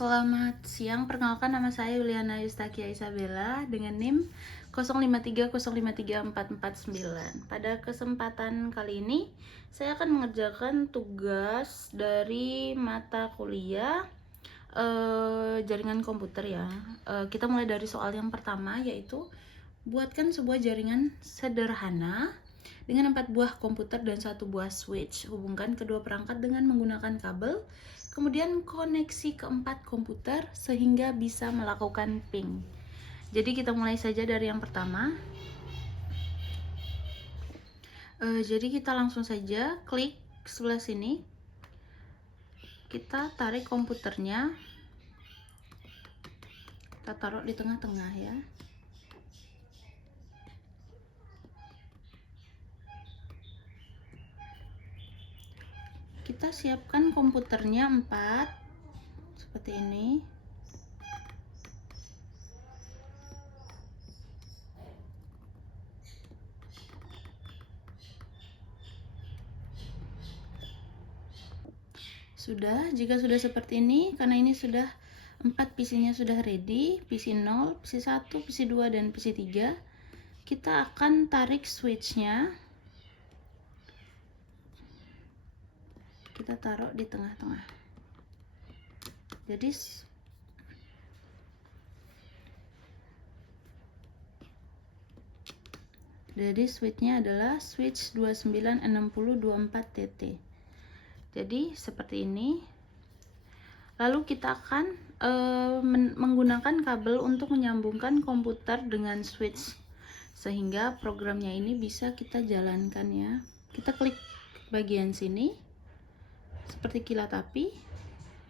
Selamat siang, perkenalkan nama saya Yuliana Yustakia Isabella dengan NIM 0530534449. Pada kesempatan kali ini, saya akan mengerjakan tugas dari mata kuliah jaringan komputer ya. Kita mulai dari soal yang pertama, yaitu buatkan sebuah jaringan sederhana dengan 4 buah komputer dan 1 buah switch. Hubungkan kedua perangkat dengan menggunakan kabel, kemudian koneksi keempat komputer sehingga bisa melakukan ping. Jadi kita mulai saja dari yang pertama. Jadi kita langsung saja klik sebelah sini. Kita tarik komputernya, kita taruh di tengah-tengah ya. Kita siapkan komputernya 4 seperti ini. Jika sudah seperti ini, karena ini sudah 4 PC-nya sudah ready, PC 0, PC 1, PC 2, dan PC 3, kita akan tarik switch-nya. Kita taruh di tengah-tengah. Jadi switch-nya adalah switch 296024TT. Jadi seperti ini. Lalu kita akan menggunakan kabel untuk menyambungkan komputer dengan switch sehingga programnya ini bisa kita jalankan ya. Kita klik bagian sini seperti kilat api.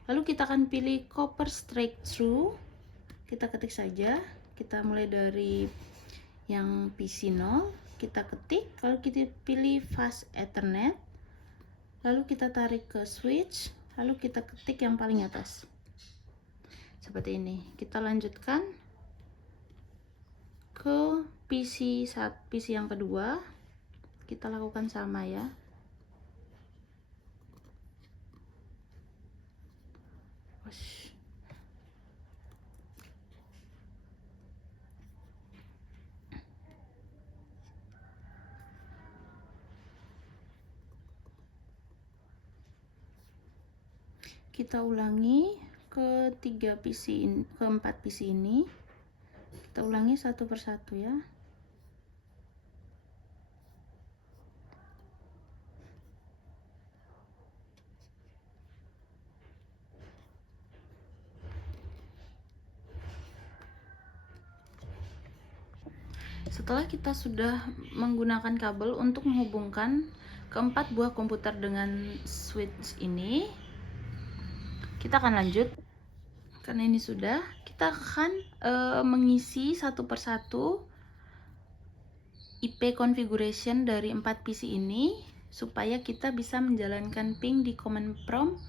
Lalu kita akan pilih copper straight through. Kita ketik saja. Kita mulai dari yang PC 0, kita ketik, lalu kita pilih fast ethernet, lalu kita tarik ke switch, lalu kita ketik yang paling atas seperti ini. Kita lanjutkan ke PC yang kedua, kita lakukan sama ya. Kita ulangi ke 4 PC ini. Kita ulangi satu persatu ya. Setelah kita sudah menggunakan kabel untuk menghubungkan keempat buah komputer dengan switch ini, kita akan lanjut. Karena ini sudah, kita akan mengisi satu persatu IP configuration dari 4 PC ini supaya kita bisa menjalankan ping di command prompt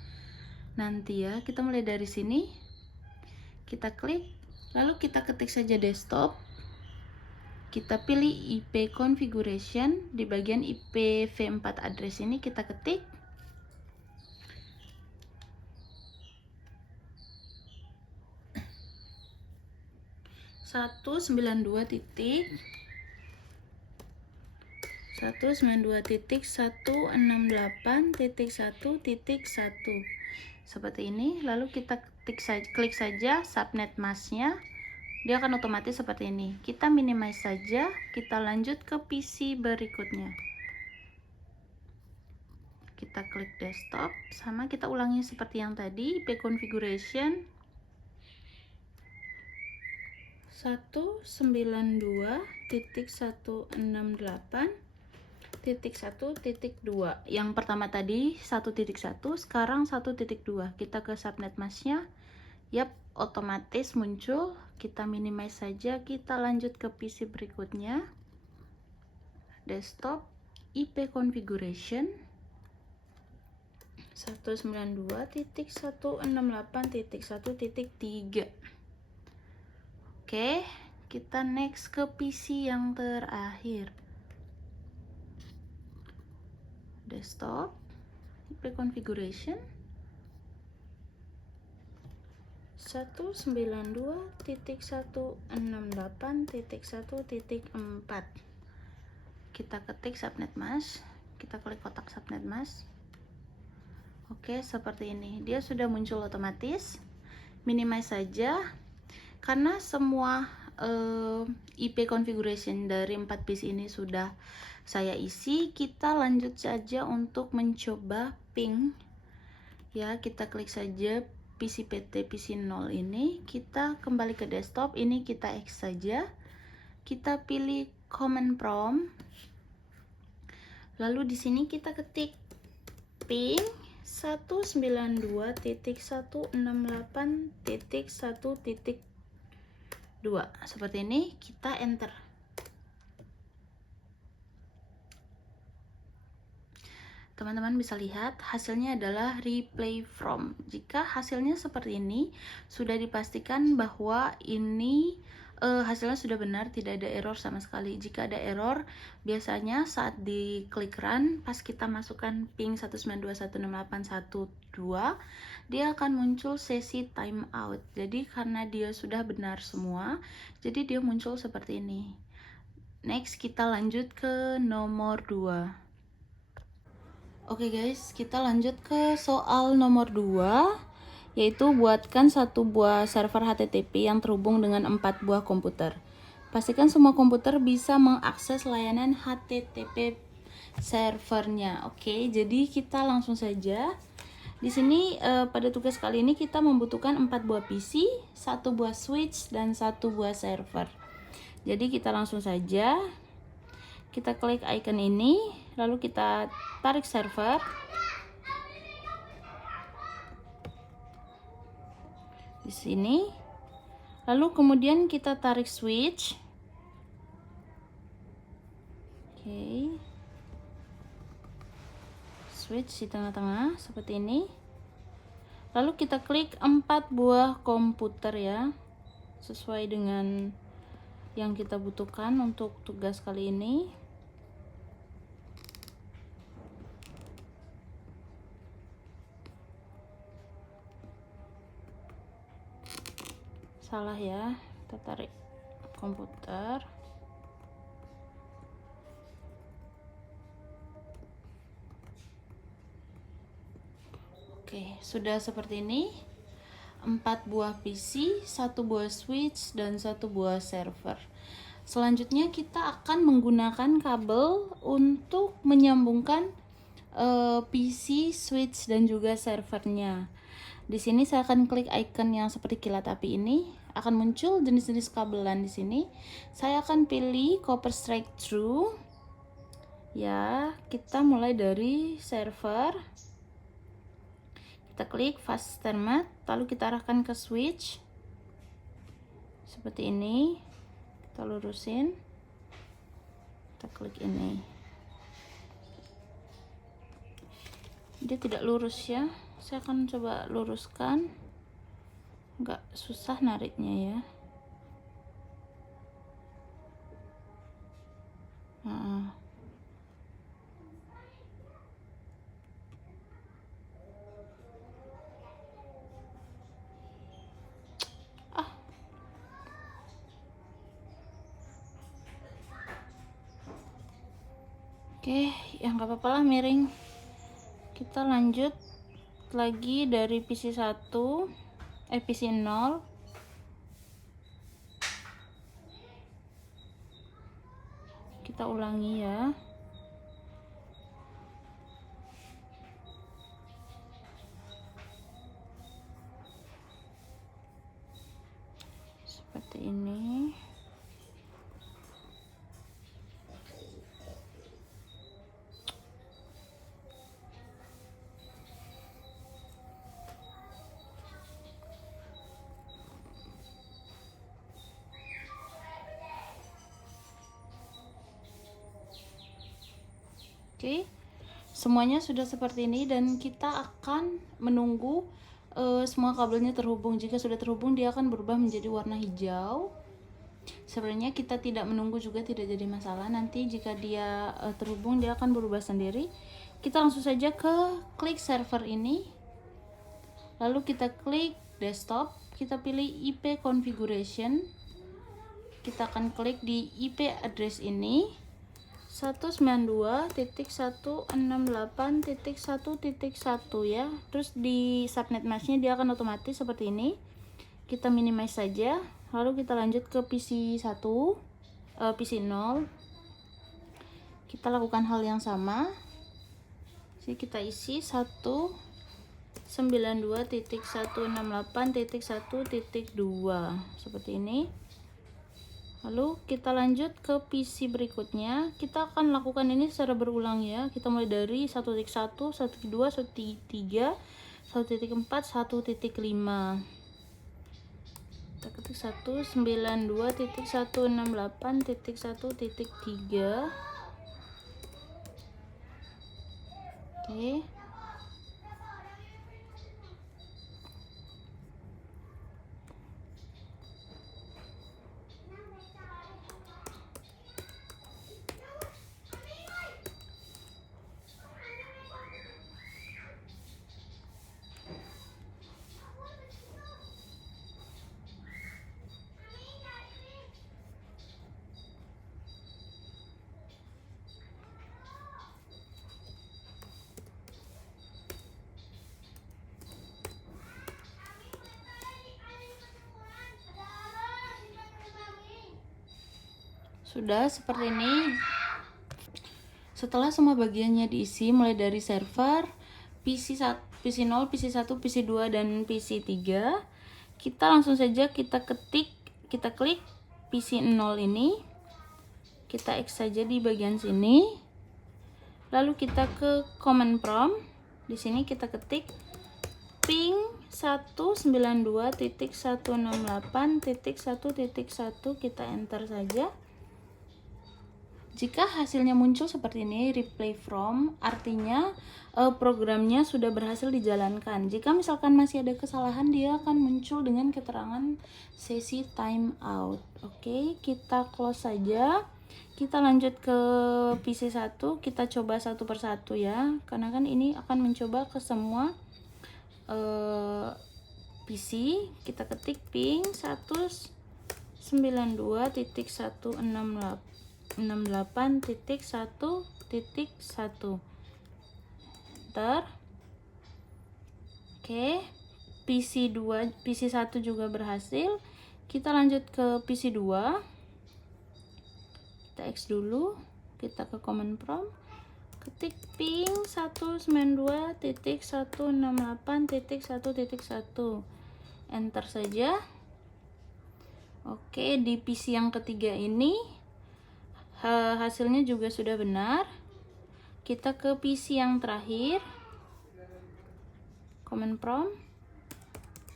nanti ya. Kita mulai dari sini, kita klik, lalu kita ketik saja desktop. Kita pilih IP configuration, di bagian IPv4 address ini kita ketik. Satu 192.168.1.1 seperti ini. Lalu kita klik saja subnet masknya, dia akan otomatis seperti ini. Kita minimize saja, kita lanjut ke PC berikutnya. Kita klik desktop, sama kita ulangi seperti yang tadi, IP configuration 192.168.1.2. Yang pertama tadi 1.1, sekarang 1.2. Kita ke subnet masknya. Yap, otomatis muncul. Kita minimize saja, kita lanjut ke PC berikutnya. Desktop, IP configuration 192.168.1.3. Oke, kita next ke PC yang terakhir. Desktop, IP configuration 192.168.1.4. Kita ketik subnet mask, kita klik kotak subnet mask. Oke, seperti ini. Dia sudah muncul otomatis. Minimize saja karena semua IP configuration dari 4 PC ini sudah saya isi. Kita lanjut saja untuk mencoba ping. Ya, kita klik saja PC PT PC 0 ini. Kita kembali ke desktop. Ini kita X saja. Kita pilih command prompt. Lalu di sini kita ketik ping 192.168.1.2. Seperti ini, kita enter. Teman-teman bisa lihat hasilnya adalah replay from. Jika hasilnya seperti ini, sudah dipastikan bahwa ini hasilnya sudah benar, tidak ada error sama sekali. Jika ada error, biasanya saat diklik run, pas kita masukkan ping 192.168.1.2, dia akan muncul sesi timeout. Jadi karena dia sudah benar semua, jadi dia muncul seperti ini. Next, kita lanjut ke nomor 2. Oke guys, kita lanjut ke soal nomor 2, yaitu buatkan satu buah server HTTP yang terhubung dengan 4 buah komputer. Pastikan semua komputer bisa mengakses layanan HTTP servernya. Oke, jadi kita langsung saja. Di sini pada tugas kali ini kita membutuhkan 4 buah PC, 1 buah switch, dan 1 buah server. Jadi kita langsung saja. Kita klik icon ini, lalu kita tarik server. Di sini, lalu kemudian kita tarik switch. Oke, switch di tengah-tengah seperti ini. Lalu kita klik 4 buah komputer ya, sesuai dengan yang kita butuhkan untuk tugas kali ini. Salah ya, kita tarik komputer. Oke, sudah seperti ini. 4 buah PC, 1 buah switch, dan 1 buah server. Selanjutnya kita akan menggunakan kabel untuk menyambungkan PC, switch, dan juga servernya. Di sini saya akan klik icon yang seperti kilat api ini, akan muncul jenis-jenis kabelan di sini. Saya akan pilih copper straight through. Ya, kita mulai dari server. Kita klik fast termat, lalu kita arahkan ke switch. Seperti ini. Kita lurusin. Kita klik ini. Dia tidak lurus ya. Saya akan coba luruskan. Nggak susah nariknya ya. Oke, ya nggak apa-apa lah miring. Kita lanjut lagi dari PC 1, PC 0. Kita ulangi ya. Seperti ini. Oke, semuanya sudah seperti ini dan kita akan menunggu semua kabelnya terhubung. Jika sudah terhubung, dia akan berubah menjadi warna hijau. Sebenarnya kita tidak menunggu juga tidak jadi masalah. Nanti jika dia terhubung, dia akan berubah sendiri. Kita langsung saja ke klik server ini. Lalu kita klik desktop, kita pilih IP configuration. Kita akan klik di IP address ini 192.168.1.1 ya. Terus di subnet masknya dia akan otomatis seperti ini. Kita minimize saja. Lalu kita lanjut ke PC 1, PC 0. Kita lakukan hal yang sama. Jadi kita isi 192.168.1.2 seperti ini. Lalu kita lanjut ke PC berikutnya. Kita akan lakukan ini secara berulang ya. Kita mulai dari 1.1, 1.2, 1.3, 1.4, 1.5. Kita ketik 192.168.1.3. Oke. Sudah seperti ini. Setelah semua bagiannya diisi mulai dari server, PC 1, PC 0, PC 1, PC 2 dan PC 3, kita langsung saja kita klik PC 0 ini. Kita X saja di bagian sini. Lalu kita ke command prompt. Di sini kita ketik ping 192.168.1.1, kita enter saja. Jika hasilnya muncul seperti ini, replay from, artinya programnya sudah berhasil dijalankan. Jika misalkan masih ada kesalahan, dia akan muncul dengan keterangan sesi timeout. Oke, kita close saja. Kita lanjut ke PC 1, kita coba satu persatu ya, karena kan ini akan mencoba ke semua PC. Kita ketik ping 192.168.1.1. Enter. Oke, PC 1 juga berhasil. Kita lanjut ke PC 2. Kita X dulu, kita ke command prompt, ketik ping 192.168.1.1, enter saja. Oke, di PC yang ketiga ini hasilnya juga sudah benar. Kita ke PC yang terakhir, command prompt,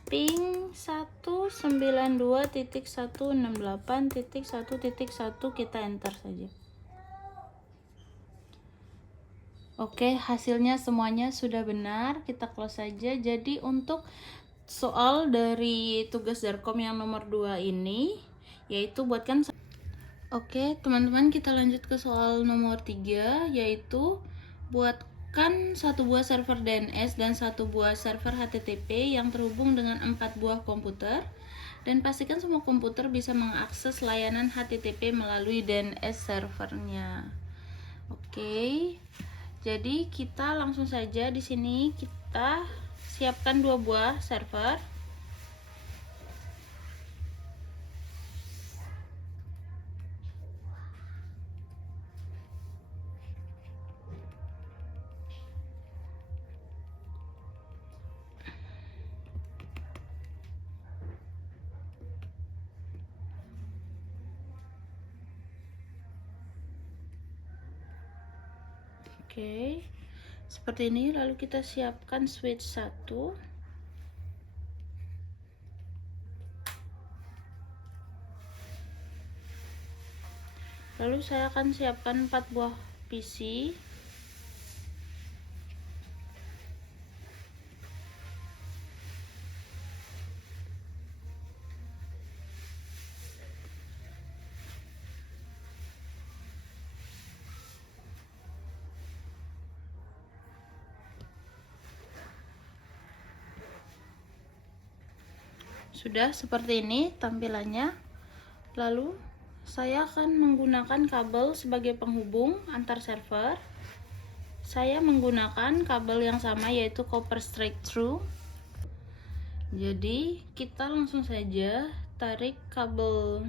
ping 192.168.1.1, kita enter saja. Oke, hasilnya semuanya sudah benar. Kita close saja. Jadi untuk soal dari tugas Darkom yang nomor 2 ini, yaitu buatkan. Oke teman-teman, kita lanjut ke soal nomor 3, yaitu buatkan satu buah server DNS dan satu buah server HTTP yang terhubung dengan 4 buah komputer, dan pastikan semua komputer bisa mengakses layanan HTTP melalui DNS servernya. Oke, jadi kita langsung saja di sini kita siapkan 2 buah server. Oke, seperti ini. Lalu kita siapkan switch 1. Lalu saya akan siapkan 4 buah PC. sudah seperti ini tampilannya. Lalu saya akan menggunakan kabel sebagai penghubung antar server. Saya menggunakan kabel yang sama, yaitu copper straight through. Jadi kita langsung saja tarik kabel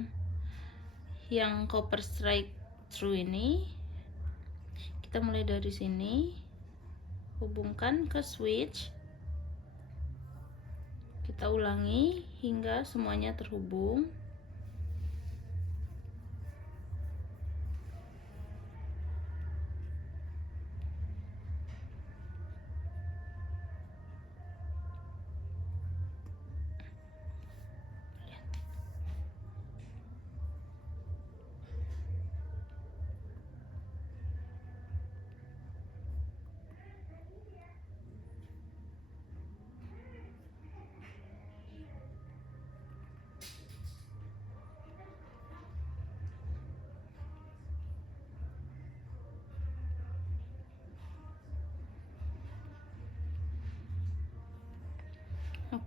yang copper straight through ini. Kita mulai dari sini, hubungkan ke switch. Kita ulangi hingga semuanya terhubung.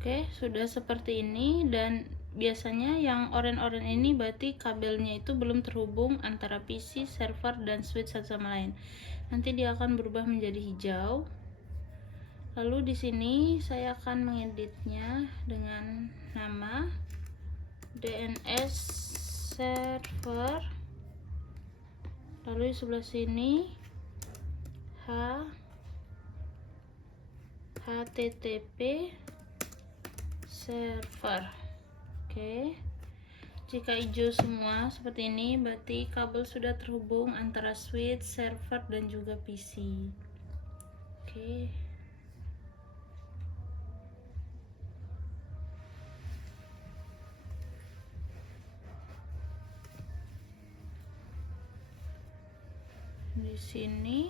Oke, sudah seperti ini, dan biasanya yang oranye-oranye ini berarti kabelnya itu belum terhubung antara PC, server, dan switch satu sama lain. Nanti dia akan berubah menjadi hijau. Lalu di sini saya akan mengeditnya dengan nama DNS server. Lalu di sebelah sini HTTP server. Oke, jika hijau semua seperti ini, berarti kabel sudah terhubung antara switch, server, dan juga PC. Oke, di sini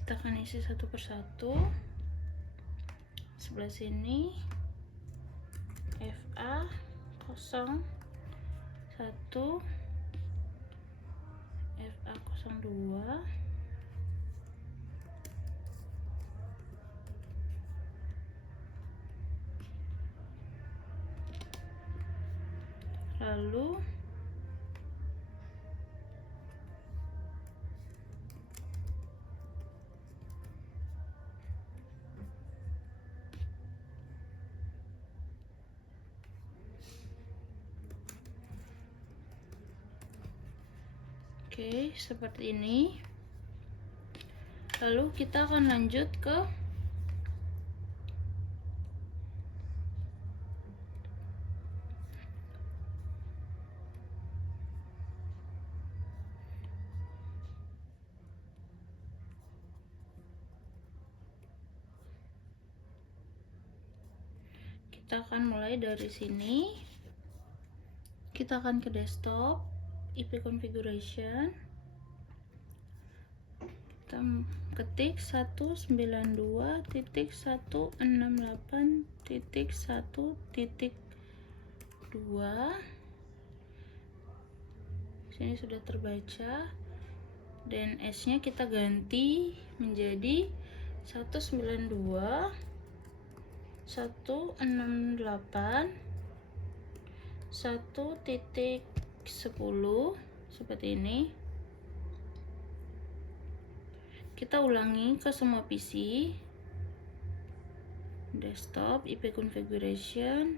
kita akan isi satu persatu. Sebelah sini FA 01, FA 02, lalu oke, seperti ini. Lalu kita akan lanjut ke kita akan mulai dari sini. Kita akan ke desktop, IP configuration, kita ketik 192.168.1.2. Sini sudah terbaca. DNS nya kita ganti menjadi 192.168.1.10 seperti ini. Kita ulangi ke semua PC. Desktop, IP configuration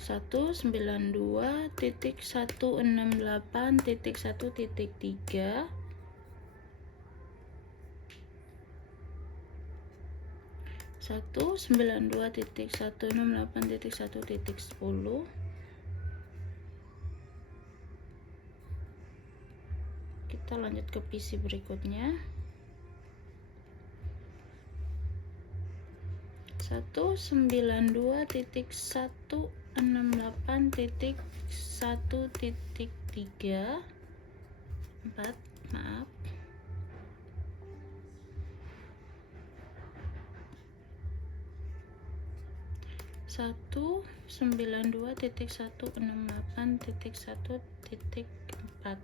192.168.1.3, 192.168.1.10, Kita lanjut ke PC berikutnya. 192.168.1.3 maaf. 192.168.1.4.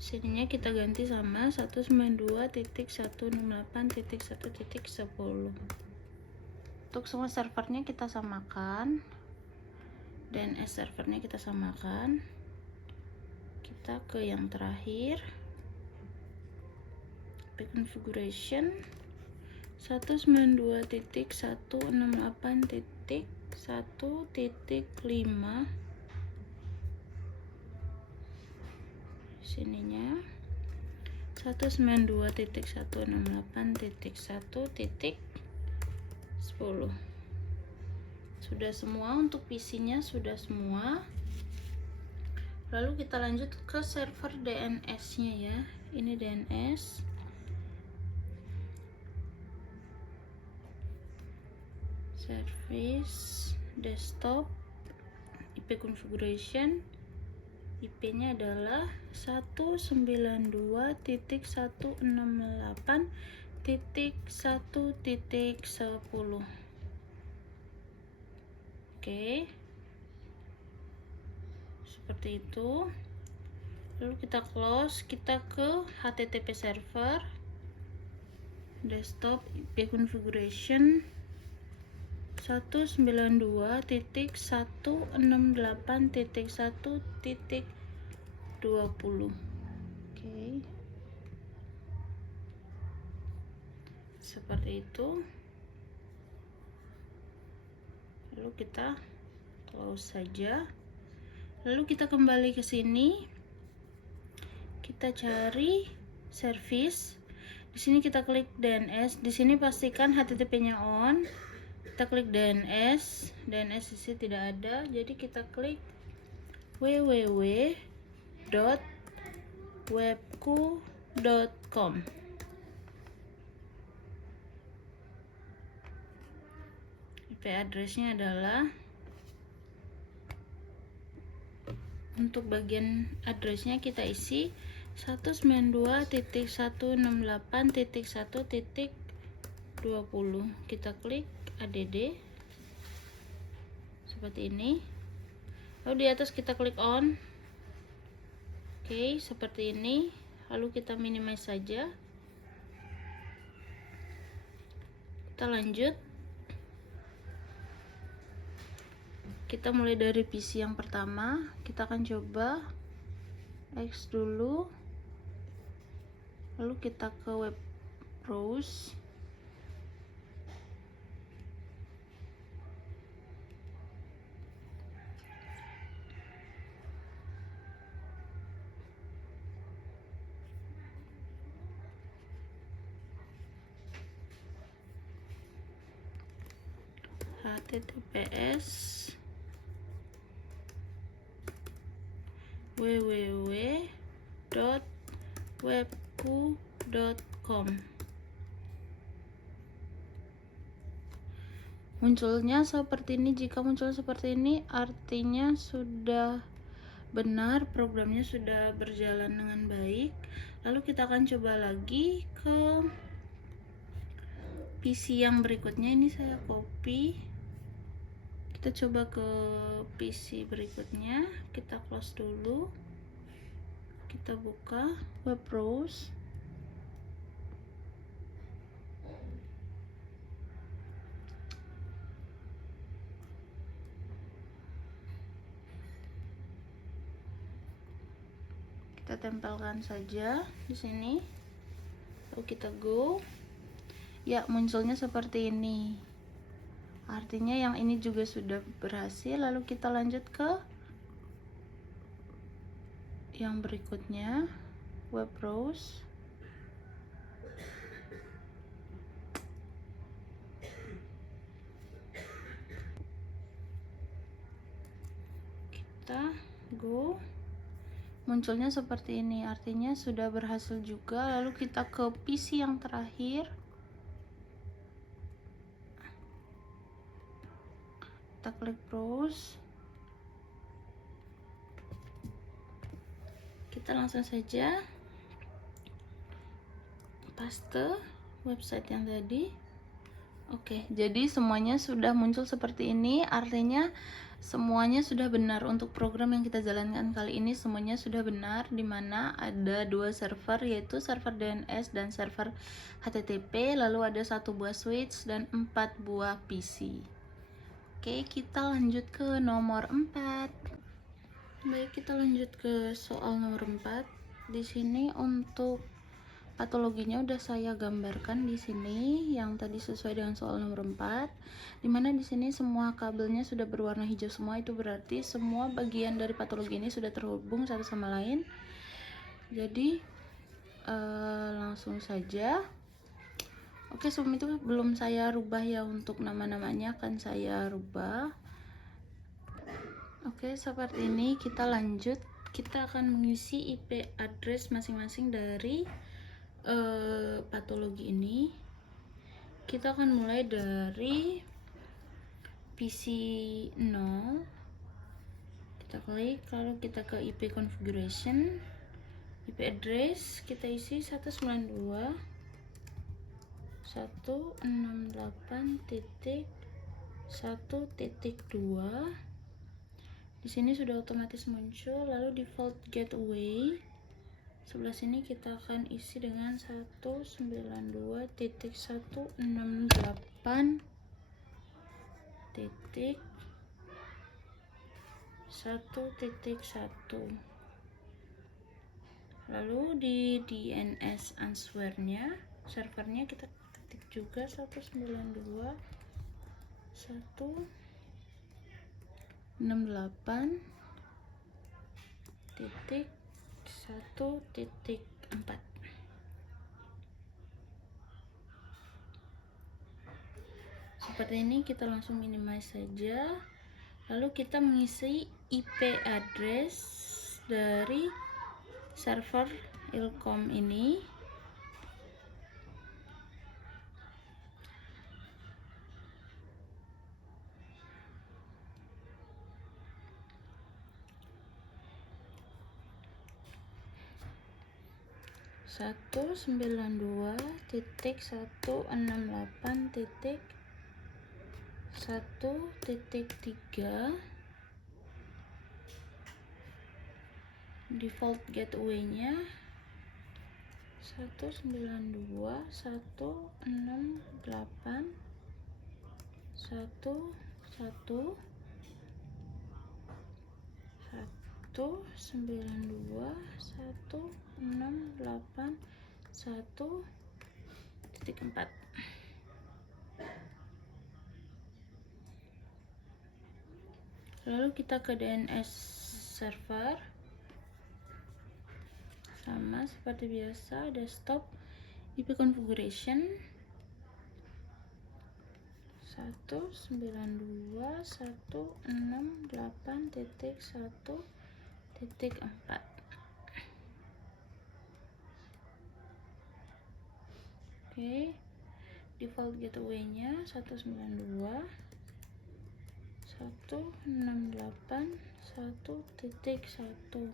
Sininya kita ganti sama 192.168.1.10. Untuk semua servernya kita samakan, DNS servernya kita samakan. Kita ke yang terakhir, configuration 192.168.1.5. Sininya 192.168.1.10. Sudah semua untuk PC-nya, sudah semua. Lalu kita lanjut ke server DNS-nya ya. Ini DNS. Service desktop, IP configuration, IP-nya adalah 192.168.1.10. Oke, seperti itu. Lalu kita close, kita ke HTTP server, desktop, IP configuration 192.168.1.20. Oke, seperti itu. Lalu kita close saja. Lalu kita kembali ke sini, kita cari service. Di sini kita klik DNS. Di sini pastikan HTTP-nya on. Kita klik DNS. DNS di sini tidak ada, jadi kita klik www.webku.com. IP address-nya adalah, untuk bagian address-nya kita isi 192.168.1.20. Kita klik add seperti ini. Lalu di atas kita klik on. Oke, seperti ini. Lalu kita minimize saja. Kita lanjut. Kita mulai dari PC yang pertama. Kita akan coba X dulu. Lalu kita ke web browse. https www.webku.com. Munculnya seperti ini. Jika muncul seperti ini, artinya sudah benar, programnya sudah berjalan dengan baik. Lalu kita akan coba lagi ke PC yang berikutnya. Ini saya copy. Kita coba ke PC berikutnya. Kita close dulu. Kita buka web browse. Kita tempelkan saja di sini. Lalu kita go. Ya, munculnya seperti ini. Artinya yang ini juga sudah berhasil. Lalu kita lanjut ke yang berikutnya, web browse. Kita go, munculnya seperti ini, artinya sudah berhasil juga. Lalu kita ke PC yang terakhir, kita klik browse, kita langsung saja paste website yang tadi. Oke, jadi semuanya sudah muncul seperti ini, artinya semuanya sudah benar. Untuk program yang kita jalankan kali ini semuanya sudah benar, dimana ada 2 server, yaitu server DNS dan server HTTP, lalu ada 1 buah switch dan 4 buah PC. Oke, kita lanjut ke nomor 4. Baik, kita lanjut ke soal nomor 4. Di sini untuk patologinya udah saya gambarkan di sini, yang tadi sesuai dengan soal nomor 4, dimana di sini semua kabelnya sudah berwarna hijau semua. Itu berarti semua bagian dari patologi ini sudah terhubung satu sama lain. Jadi langsung saja. Oke, sebelum itu belum saya rubah ya, untuk nama-namanya akan saya rubah. Oke, seperti ini. Kita lanjut, kita akan mengisi IP address masing-masing dari patologi ini. Kita akan mulai dari PC 0, kita klik, lalu kita ke IP configuration, IP address kita isi 192.168.1.2. di sini sudah otomatis muncul. Lalu default gateway sebelah sini kita akan isi dengan 192.168.1.1. lalu di DNS answernya, servernya kita ketik juga 192.168.1.4. seperti ini. Kita langsung minimize saja, lalu kita mengisi IP address dari server Ilkom ini. Satu 92.168.1.3 default gateway-nya 192.168.1.4. lalu kita ke DNS server, sama seperti biasa, desktop, IP configuration 192.168.1.4. Oke, default gateway-nya 192.168.1.1.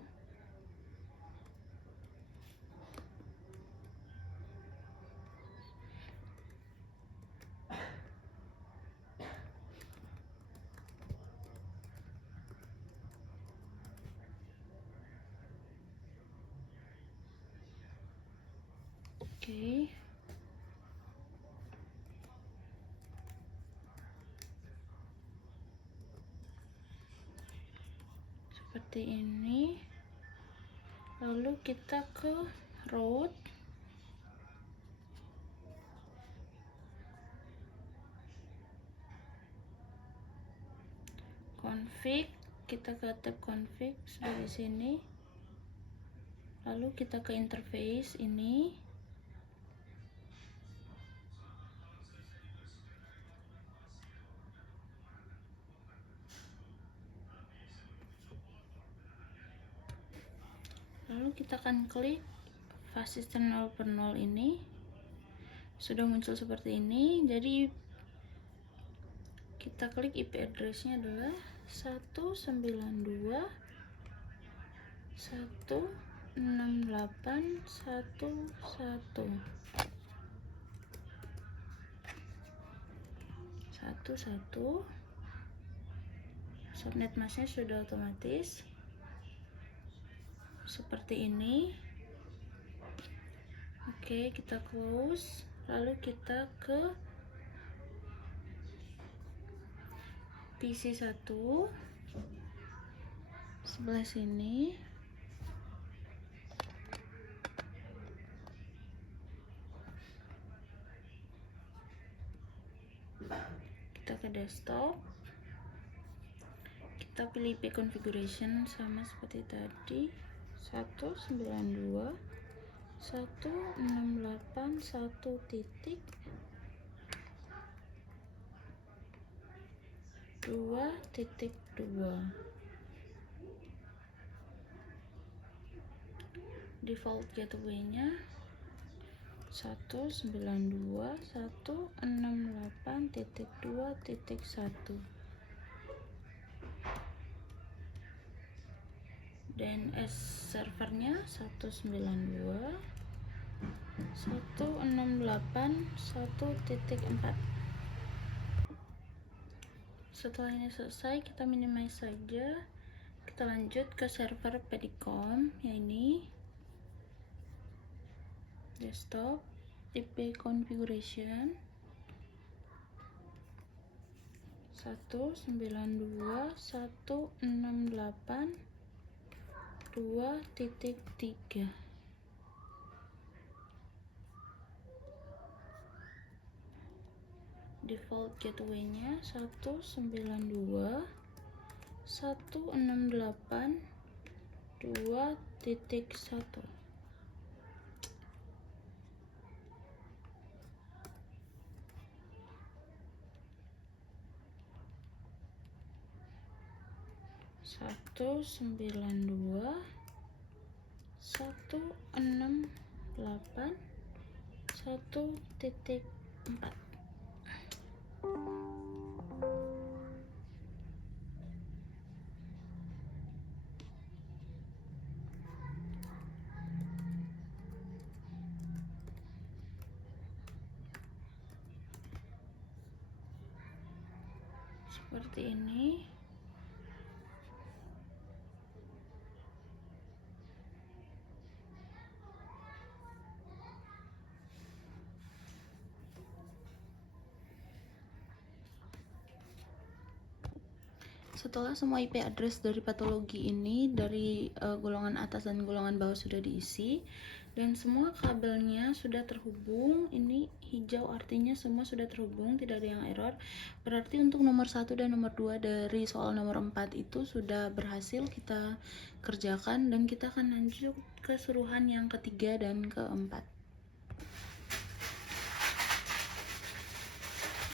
Oke. Seperti ini. Lalu kita ke root. Config, kita ke tab config sudah di sini. Lalu kita ke interface ini. Lalu kita akan klik fast system 0/0 ini. Sudah muncul seperti ini. Jadi kita klik IP address-nya adalah 192.168.11. Subnet masknya sudah otomatis seperti ini. Oke, kita close, lalu kita ke PC 1 sebelah sini. Kita ke desktop, kita pilih IP configuration sama seperti tadi, 192.168.2.2. Default gateway-nya 192.168.2.1. DNS servernya 192.168.1.4. Setelah ini selesai, kita minimize saja. Kita lanjut ke server Pedicom, yaitu desktop, IP configuration 192.168.2.3. Default gateway-nya 192.168.2.1. Satu 192.168.1.4. Seperti ini. Setelah semua IP address dari patologi ini dari golongan atas dan golongan bawah sudah diisi dan semua kabelnya sudah terhubung, ini hijau artinya semua sudah terhubung, tidak ada yang error, berarti untuk nomor 1 dan nomor 2 dari soal nomor 4 itu sudah berhasil kita kerjakan dan kita akan lanjut ke suruhan yang ketiga dan keempat.